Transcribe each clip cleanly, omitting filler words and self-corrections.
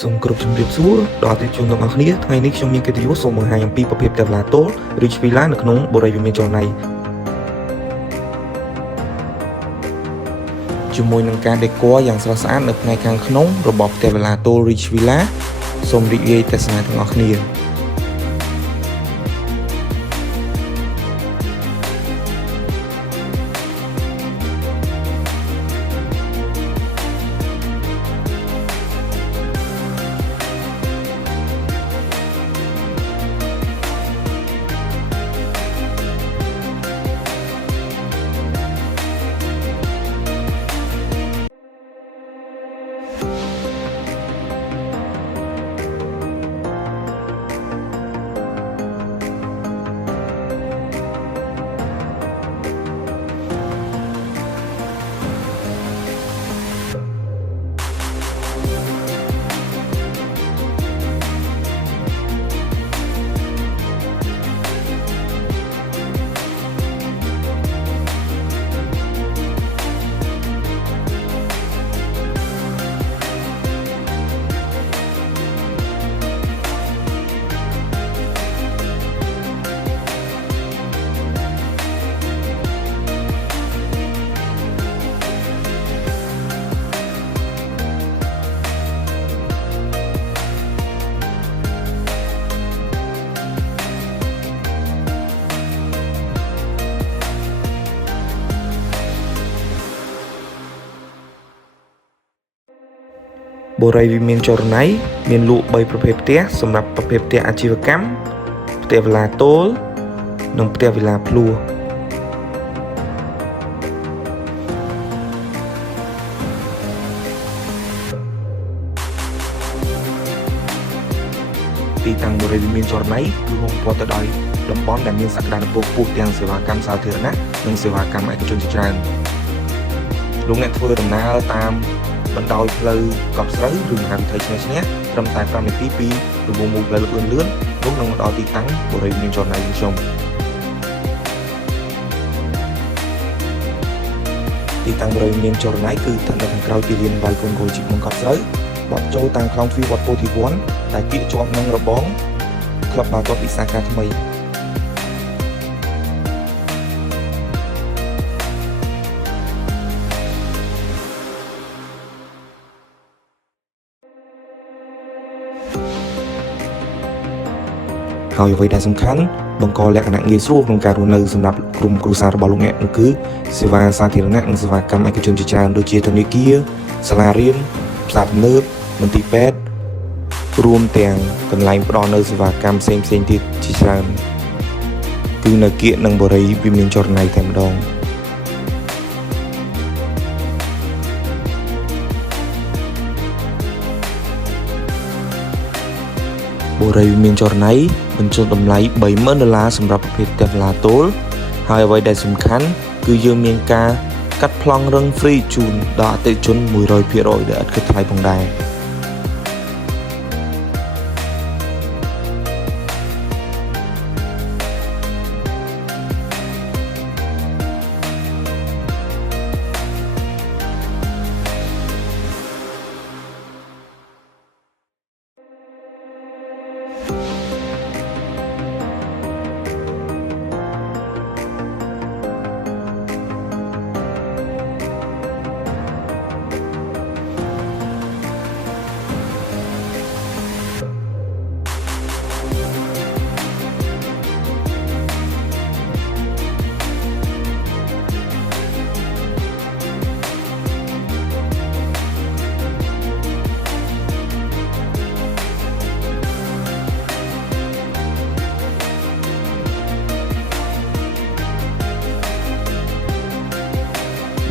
សូមគោរពជំរាបសួរដល់អតិថិជនទាំងអស់គ្នាថ្ងៃនេះខ្ញុំមានកិត្តិយសសូមបង្ហាញអំពីប្រភេទផ្ទះវិឡាតូល Rich Villa នៅក្នុងបុរីវិមានចល័យជាមួយនឹងការ decor យ៉ាងស្រស់ស្អាតនៅផ្នែកខាងក្នុងរបស់ផ្ទះវិឡាតូល Rich Villa សូមរីករាយទស្សនាទាំងអស់គ្នាបុរីវិមានចរណៃមានលក់3ប្រភេទផ្ទះសម្រាប់ប្រភេទផ្ទះអាជីវកម្មផ្ទះវិឡាតូលនិងផ្ទះវិឡាភ្លោះទីតាំងបុរីវិមានចរណៃគឺហុំព័ទ្ធទៅដោយតំបន់ដែលមានសក្តានុពលខ្ពស់ទាំងសេវាកម្មសាធារណៈនិងសេវាកម្មឯកជនជាច្រើនលោកអ្នកធ្វើដំណើរតាមបណ្ដោយផ្លូវកប់ស្រូវឬមហាវិថីឆ្នេះត្រឹមតែ5នាទីពីរង្វង់មូលផ្លូវលឿននោះនឹងមកដល់ទីតាំងបុរីវិមានចរណៃវិញខ្ញុំទីតាំងបុរីវិមានចរណៃគឺស្ថិតនៅខាងក្រោយទីលានវាយកូនគោលជីកមកកប់ស្រូវបត់ចូលតាមខ្លងទ្វារវត្តពោធិវ័នដែលគៀកជាប់នឹងរបងក្លឹបបាល់ទាត់វិសាខាថ្មីហើយអ្វីដែលសំខាន់បង្កលក្ខណៈងាយស្រួលក្នុងការរស់នៅសម្រាប់ក្រុមគ្រួសាររបស់លោកអ្នកនោះគឺសេវាសាធារណៈនិងសេវាកម្មឯកជនជាច្រើនដូចជាធនាគារសាលារៀនផ្សារទំនើបមន្ទីរពេទ្យរួមទាំងកន្លែងផ្ដល់នូវសេវាកម្មផ្សេងៗទៀតជាច្រើនគឺនៅគៀកនឹងបុរីវិមានចរណៃតែម្ដងបុរីវិមានចរណៃបញ្ចុះតម្លៃ$30,000សម្រាប់ប្រភេទផ្ទះវិឡាតូលហើយអ្វីដែលសំខាន់គឺយើងមានការកាត់ប្លង់រឹង free ជូនដល់អតិថិជន 100% ដែលឥតគិតថ្លៃផងដែរ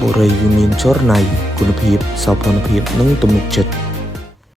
បុរីវិមានចរណៃគុណភាពសោភ័ណភាពនិងទំនុកចិត្ត